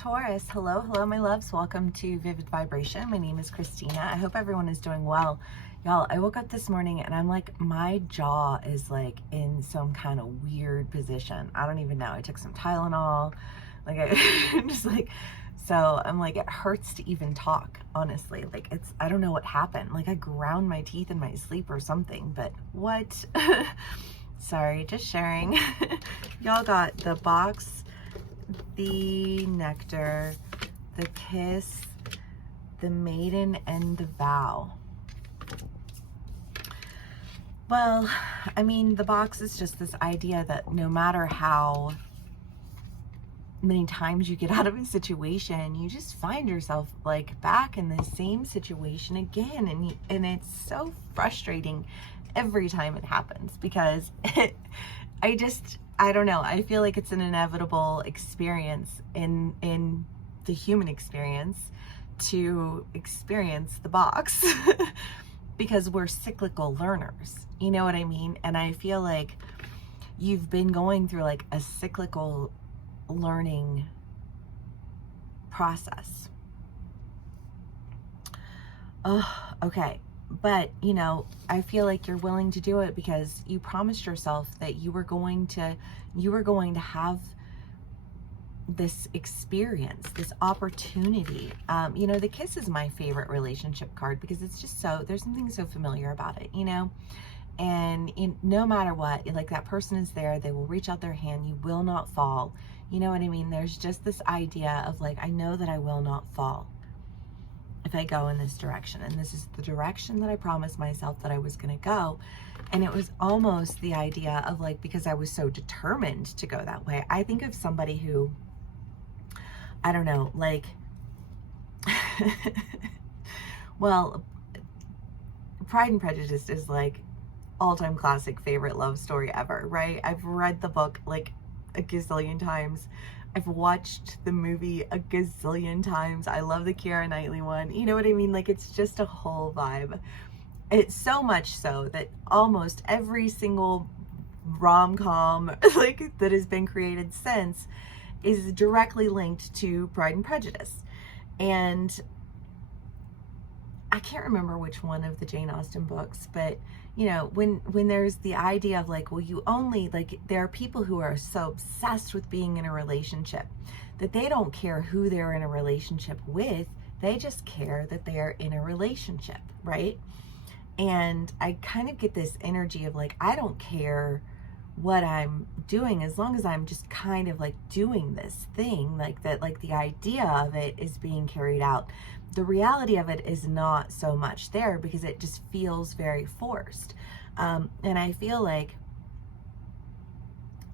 Taurus, hello, my loves. Welcome to Vivid Vibration. My name is Christina. I hope everyone is doing well. Y'all, I woke up this morning and I'm like, my jaw is like in some kind of weird position. I don't even know. I took some Tylenol. I'm just like, so I'm like, it hurts to even talk, honestly. Like I don't know what happened. Like I ground my teeth in my sleep or something, but what? Sorry, just sharing. Y'all got the box, the nectar, the kiss, the maiden, and the vow. Well, I mean, the box is just this idea that no matter how many times you get out of a situation, you just find yourself like back in the same situation again, and it's so frustrating every time it happens because I don't know. I feel like it's an inevitable experience in the human experience to experience the box because we're cyclical learners. You know what I mean? And I feel like you've been going through like a cyclical learning process. Oh, okay. But, you know, I feel like you're willing to do it because you promised yourself that you were going to have this experience, this opportunity. You know, the kiss is my favorite relationship card because it's just there's something so familiar about it, you know? And no matter what, like that person is there, they will reach out their hand, you will not fall. You know what I mean? There's just this idea of like, I know that I will not fall if I go in this direction, and this is the direction that I promised myself that I was going to go. And it was almost the idea of like, because I was so determined to go that way. I think of somebody who, I don't know, like well, Pride and Prejudice is like all-time classic favorite love story ever, right? I've read the book like a gazillion times. I've watched the movie a gazillion times. I love the Keira Knightley one. You know what I mean? Like it's just a whole vibe. It's so much so that almost every single rom-com like that has been created since is directly linked to Pride and Prejudice. And I can't remember which one of the Jane Austen books, but you know, when there's the idea of like, well, you only, like, there are people who are so obsessed with being in a relationship that they don't care who they're in a relationship with. They just care that they are in a relationship, right? And I kind of get this energy of like, I don't care what I'm doing as long as I'm just kind of like doing this thing, like that, like the idea of it is being carried out. The reality of it is not so much there because it just feels very forced. And I feel like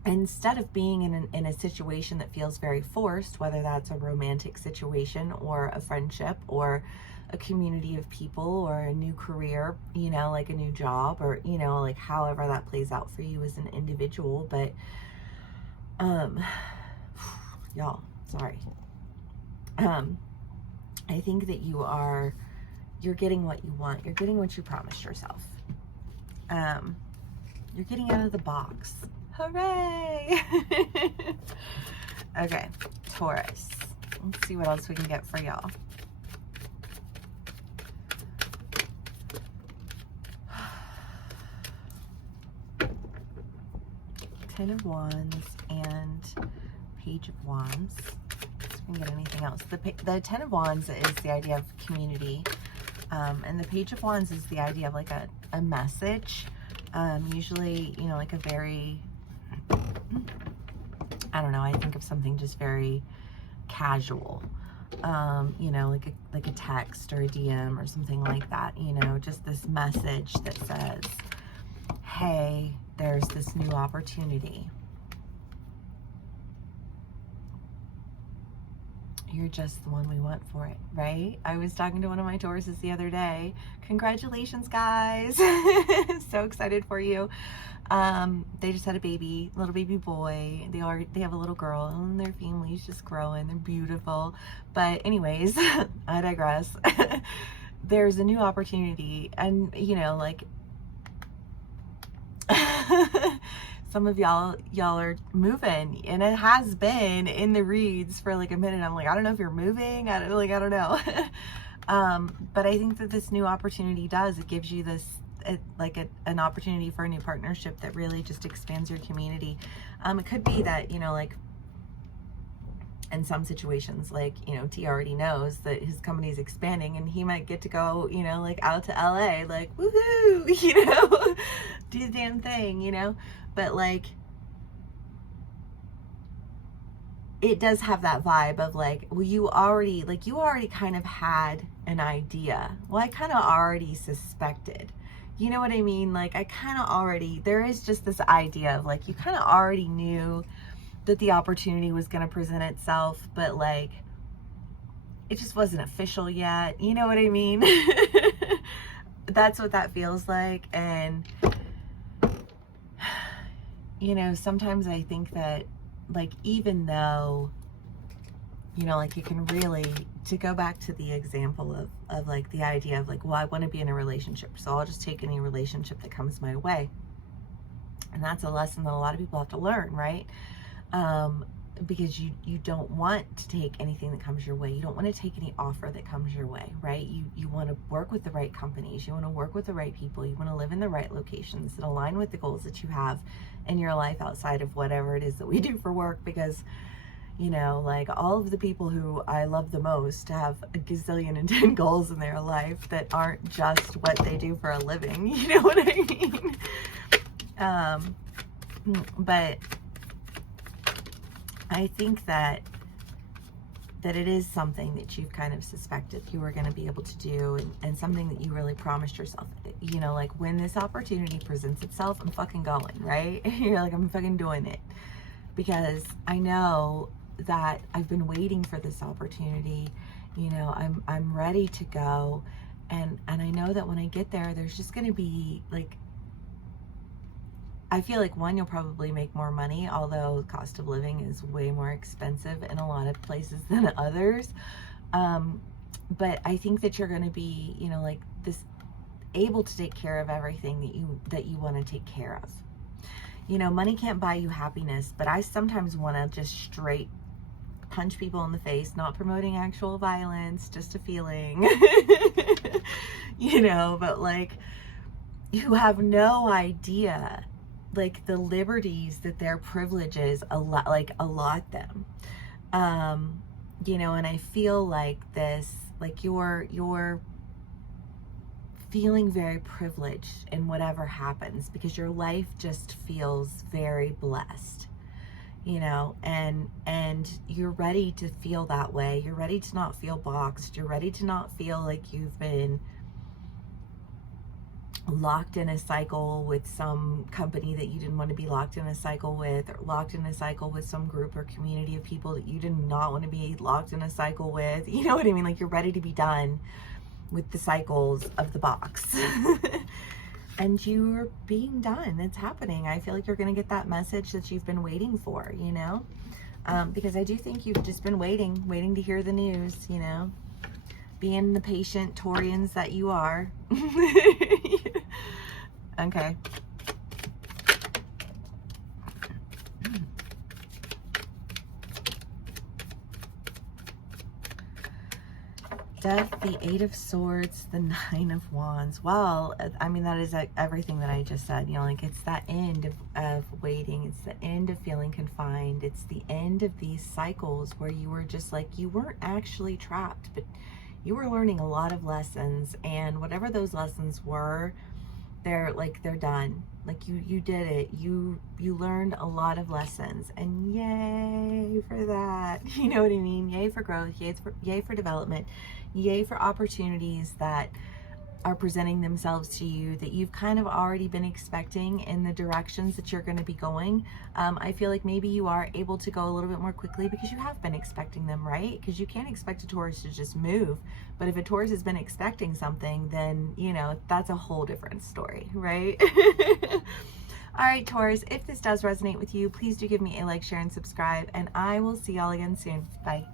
instead of being in a situation that feels very forced, whether that's a romantic situation or a friendship or a community of people or a new career, you know, like a new job, or, you know, like however that plays out for you as an individual. But, y'all, sorry. I think that you're getting what you want. You're getting what you promised yourself. You're getting out of the box. Hooray! Okay, Taurus. Let's see what else we can get for y'all. Ten of Wands and Page of Wands. We can get anything else. The Ten of Wands is the idea of community, and the Page of Wands is the idea of like a message, usually, you know, like a very, I don't know, I think of something just very casual, you know, like a text or a DM or something like that, you know, just this message that says, hey, there's this new opportunity. You're just the one we want for it, right? I was talking to one of my Tauruses the other day. Congratulations, guys. So excited for you. They just had a baby, little baby boy. They have a little girl, and their family's just growing. They're beautiful. But anyways, I digress. There's a new opportunity, and you know, like some of y'all are moving, and it has been in the reads for like a minute. I'm like, I don't know if you're moving. I don't know. But I think that this new opportunity it gives you this, an opportunity for a new partnership that really just expands your community. It could be that, you know, like in some situations, like, you know, T already knows that his company is expanding, and he might get to go, you know, like out to LA, like, woohoo, you know, do the damn thing, you know. But like, it does have that vibe of like, well, you already kind of had an idea. Well, I kind of already suspected. You know what I mean? Like, I kind of already, there is just this idea of like, you kind of already knew that the opportunity was going to present itself, but like, it just wasn't official yet. You know what I mean? That's what that feels like. And, you know, sometimes I think that, like, even though, you know, like, you can really, to go back to the example of like the idea of like, well, I want to be in a relationship, so I'll just take any relationship that comes my way. And that's a lesson that a lot of people have to learn, right? Because you don't want to take anything that comes your way. You don't want to take any offer that comes your way, right? You want to work with the right companies. You want to work with the right people. You want to live in the right locations that align with the goals that you have in your life outside of whatever it is that we do for work. Because, you know, like, all of the people who I love the most have a gazillion and 10 goals in their life that aren't just what they do for a living. You know what I mean? But I think that it is something that you've kind of suspected you were going to be able to do, and something that you really promised yourself. You know, like, when this opportunity presents itself, I'm fucking going, right? You're like, I'm fucking doing it, because I know that I've been waiting for this opportunity. You know, I'm ready to go, and I know that when I get there, there's just going to be like, I feel like, one, you'll probably make more money, although the cost of living is way more expensive in a lot of places than others. But I think that you're going to be, you know, like, this, able to take care of everything that you want to take care of. You know, money can't buy you happiness, but I sometimes want to just straight punch people in the face, not promoting actual violence, just a feeling, you know, but like, you have no idea, like, the liberties that their privileges allot them. You know, and I feel like this, like, you're feeling very privileged in whatever happens, because your life just feels very blessed, you know, and you're ready to feel that way. You're ready to not feel boxed. You're ready to not feel like you've been locked in a cycle with some company that you didn't want to be locked in a cycle with, or locked in a cycle with some group or community of people that you did not want to be locked in a cycle with. You know what I mean? Like, you're ready to be done with the cycles of the box. And you're being done. It's happening. I feel like you're going to get that message that you've been waiting for, you know? Because I do think you've just been waiting to hear the news, you know? Being the patient Taurians that you are. Okay. Death, the Eight of Swords, the Nine of Wands. Well, I mean, that is everything that I just said. You know, like, it's that end of waiting. It's the end of feeling confined. It's the end of these cycles where you were just like, you weren't actually trapped, but you were learning a lot of lessons, and whatever those lessons were, they're done. Like, you did it. You learned a lot of lessons, and yay for that. You know what I mean? Yay for growth. Yay for development. Yay for opportunities that are presenting themselves to you that you've kind of already been expecting in the directions that you're going to be going. I feel like maybe you are able to go a little bit more quickly because you have been expecting them, right? Because you can't expect a Taurus to just move. But if a Taurus has been expecting something, then, you know, that's a whole different story, right? All right, Taurus, if this does resonate with you, please do give me a like, share, and subscribe, and I will see y'all again soon. Bye.